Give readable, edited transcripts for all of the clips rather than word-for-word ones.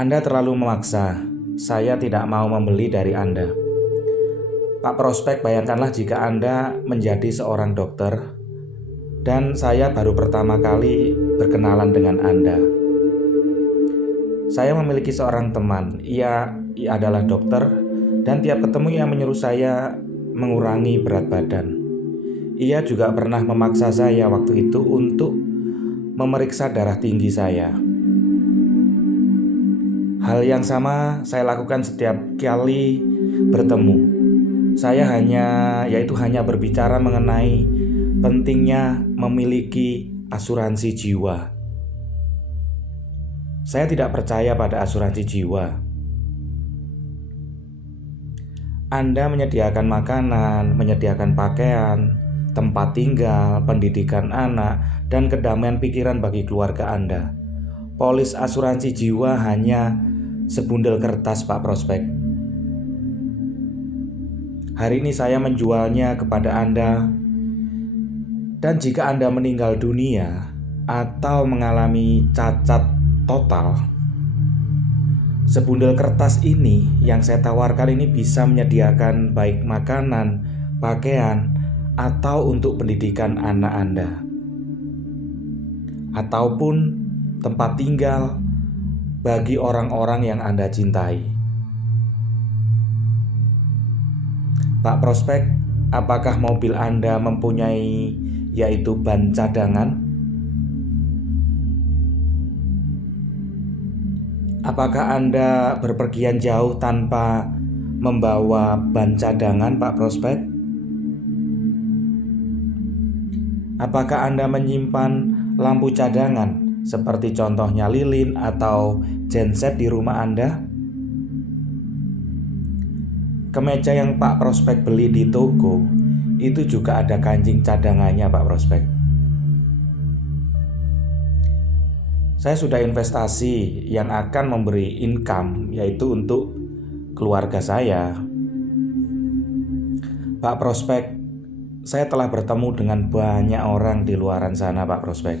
Anda terlalu memaksa. Saya tidak mau membeli dari Anda. Pak Prospek, bayangkanlah jika Anda menjadi seorang dokter dan saya baru pertama kali berkenalan dengan Anda. Saya memiliki seorang teman. Ia adalah dokter dan tiap ketemu ia menyuruh saya mengurangi berat badan. Ia juga pernah memaksa saya waktu itu untuk memeriksa darah tinggi saya. Hal yang sama saya lakukan setiap kali bertemu. Saya hanya berbicara mengenai pentingnya memiliki asuransi jiwa. Saya tidak percaya pada asuransi jiwa. Anda menyediakan makanan, menyediakan pakaian, tempat tinggal, pendidikan anak, dan kedamaian pikiran bagi keluarga Anda. Polis asuransi jiwa hanya sebundel kertas, Pak Prospek. Hari ini saya menjualnya kepada Anda, dan jika Anda meninggal dunia atau mengalami cacat total, sebundel kertas ini yang saya tawarkan ini bisa menyediakan baik makanan, pakaian, atau untuk pendidikan anak Anda, ataupun tempat tinggal bagi orang-orang yang Anda cintai. Pak Prospek, apakah mobil Anda mempunyai yaitu ban cadangan? Apakah Anda berpergian jauh tanpa membawa ban cadangan, Pak Prospek? Apakah Anda menyimpan lampu cadangan seperti contohnya lilin atau genset di rumah Anda? Kemeja yang Pak Prospek beli di toko itu juga ada kancing cadangannya, Pak Prospek. Saya sudah investasi yang akan memberi income, yaitu untuk keluarga saya. Pak Prospek, saya telah bertemu dengan banyak orang di luaran sana, Pak Prospek.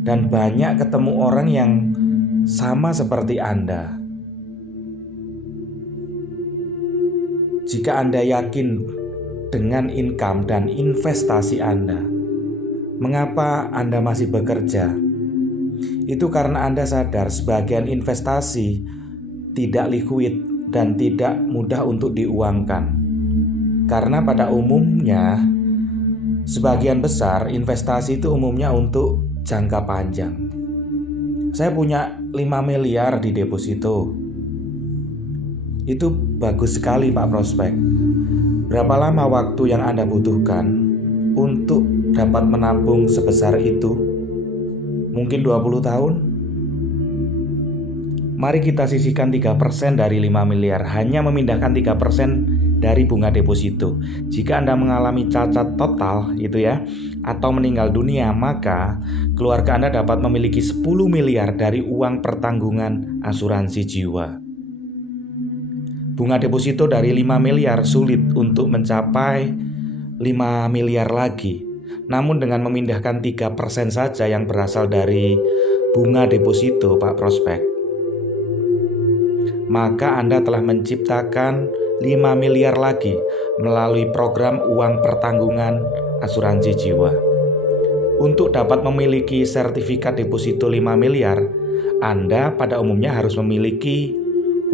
Dan banyak ketemu orang yang sama seperti Anda. Jika Anda yakin dengan income dan investasi Anda, mengapa Anda masih bekerja? Itu karena Anda sadar sebagian investasi tidak liquid dan tidak mudah untuk diuangkan. Karena pada umumnya, sebagian besar investasi itu umumnya untuk jangka panjang. Saya punya 5 miliar di deposito. Itu bagus sekali, Pak Prospek. Berapa lama waktu yang Anda butuhkan untuk dapat menampung sebesar itu? Mungkin 20 tahun? Mari kita sisihkan 3% dari 5 miliar, hanya memindahkan 3% dari bunga deposito. Jika Anda mengalami cacat total atau meninggal dunia, maka keluarga Anda dapat memiliki 10 miliar dari uang pertanggungan asuransi jiwa. Bunga deposito dari 5 miliar sulit untuk mencapai 5 miliar lagi. Namun dengan memindahkan 3% saja yang berasal dari bunga deposito, Pak Prospek, maka Anda telah menciptakan 5 miliar lagi melalui program uang pertanggungan asuransi jiwa. Untuk dapat memiliki sertifikat deposito 5 miliar, Anda pada umumnya harus memiliki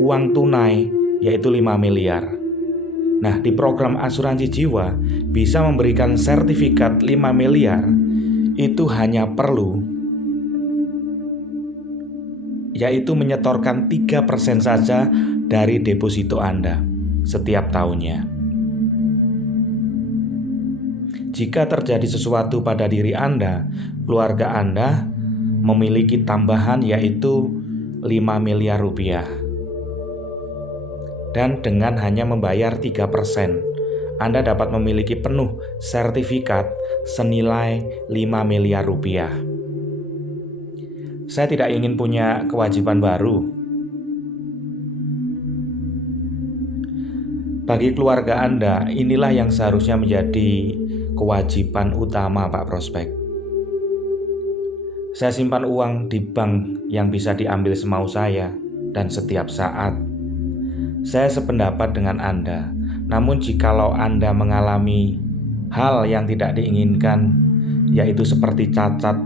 uang tunai yaitu 5 miliar. Nah, di program asuransi jiwa bisa memberikan sertifikat 5 miliar itu hanya perlu yaitu menyetorkan 3% saja dari deposito Anda setiap tahunnya. Jika terjadi sesuatu pada diri Anda, keluarga Anda memiliki tambahan yaitu 5 miliar rupiah. Dan dengan hanya membayar 3%, Anda dapat memiliki penuh sertifikat senilai 5 miliar rupiah. Saya tidak ingin punya kewajiban baru. Bagi keluarga Anda, inilah yang seharusnya menjadi kewajiban utama, Pak Prospek. Saya simpan uang di bank yang bisa diambil semau saya dan setiap saat. Saya sependapat dengan Anda, namun jikalau Anda mengalami hal yang tidak diinginkan, yaitu seperti cacat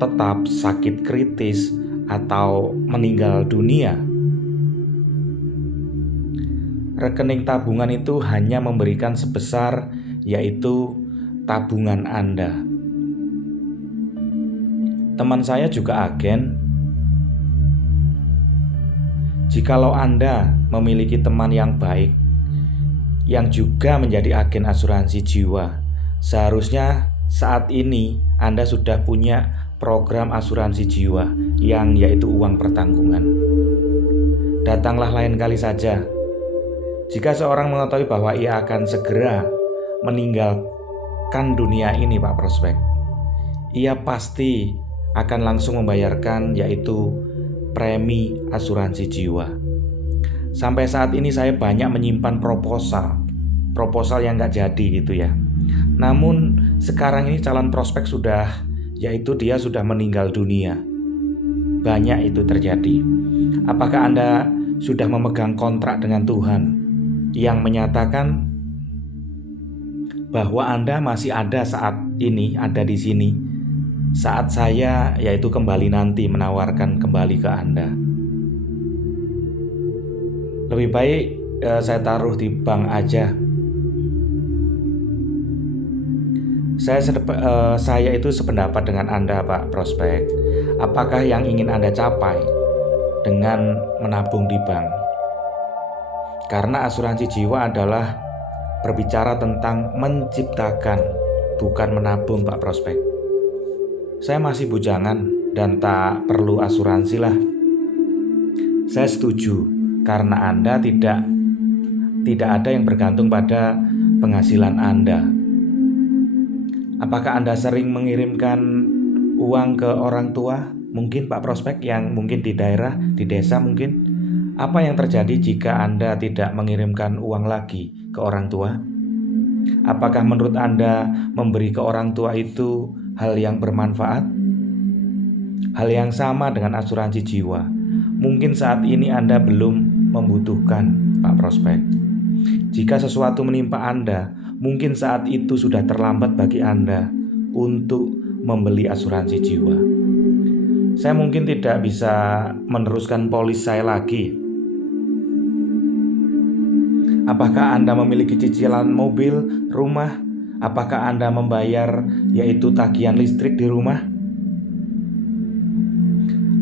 tetap, sakit kritis, atau meninggal dunia, rekening tabungan itu hanya memberikan sebesar yaitu tabungan Anda. Teman saya juga agen. Jikalau Anda memiliki teman yang baik yang juga menjadi agen asuransi jiwa, seharusnya saat ini Anda sudah punya program asuransi jiwa yang yaitu uang pertanggungan. Datanglah lain kali saja. Jika seorang mengetahui bahwa ia akan segera meninggalkan dunia ini, Pak Prospek, ia pasti akan langsung membayarkan yaitu premi asuransi jiwa. Sampai saat ini saya banyak menyimpan proposal yang gak jadi gitu ya. Namun sekarang ini calon prospek yaitu dia sudah meninggal dunia. Banyak itu terjadi. Apakah Anda sudah memegang kontrak dengan Tuhan yang menyatakan bahwa Anda masih ada saat ini, ada di sini, saat saya yaitu kembali nanti menawarkan kembali ke Anda? Lebih baik saya taruh di bank aja. Saya itu sependapat dengan Anda, Pak Prospek. Apakah yang ingin Anda capai dengan menabung di bank? Karena asuransi jiwa adalah berbicara tentang menciptakan, bukan menabung, Pak Prospek. Saya masih bujangan dan tak perlu asuransi lah. Saya setuju karena Anda tidak ada yang bergantung pada penghasilan Anda. Apakah Anda sering mengirimkan uang ke orang tua? Mungkin Pak Prospek yang mungkin di daerah, di desa mungkin. Apa yang terjadi jika Anda tidak mengirimkan uang lagi ke orang tua? Apakah menurut Anda memberi ke orang tua itu hal yang bermanfaat? Hal yang sama dengan asuransi jiwa. Mungkin saat ini Anda belum membutuhkan, Pak Prospek. Jika sesuatu menimpa Anda, mungkin saat itu sudah terlambat bagi Anda untuk membeli asuransi jiwa. Saya mungkin tidak bisa meneruskan polis saya lagi. Apakah Anda memiliki cicilan mobil, rumah? Apakah Anda membayar yaitu tagihan listrik di rumah?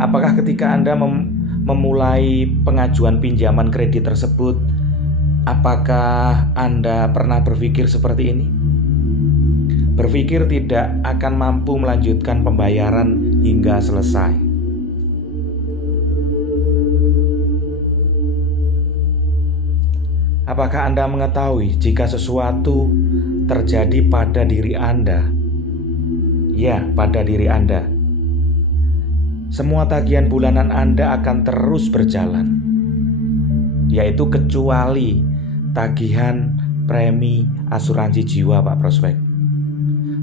Apakah ketika Anda memulai pengajuan pinjaman kredit tersebut, apakah Anda pernah berpikir seperti ini? Berpikir tidak akan mampu melanjutkan pembayaran hingga selesai. Apakah Anda mengetahui jika sesuatu terjadi pada diri Anda? Ya, pada diri Anda. Semua tagihan bulanan Anda akan terus berjalan, yaitu kecuali tagihan premi asuransi jiwa, Pak Prospek.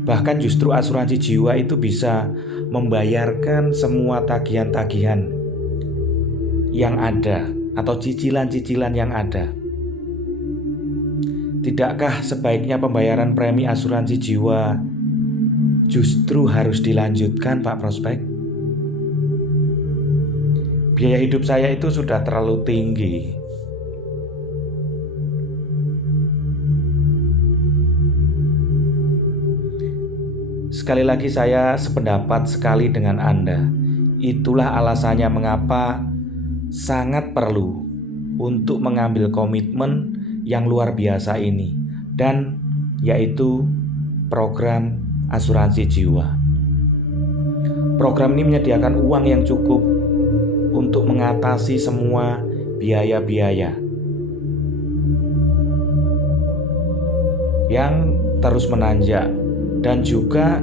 Bahkan justru asuransi jiwa itu bisa membayarkan semua tagihan-tagihan yang ada atau cicilan-cicilan yang ada. Tidakkah sebaiknya pembayaran premi asuransi jiwa justru harus dilanjutkan, Pak Prospek? Biaya hidup saya itu sudah terlalu tinggi. Sekali lagi saya sependapat sekali dengan Anda. Itulah alasannya mengapa sangat perlu untuk mengambil komitmen yang luar biasa ini, dan yaitu program asuransi jiwa. Program ini menyediakan uang yang cukup untuk mengatasi semua biaya-biaya yang terus menanjak dan juga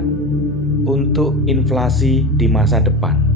untuk inflasi di masa depan.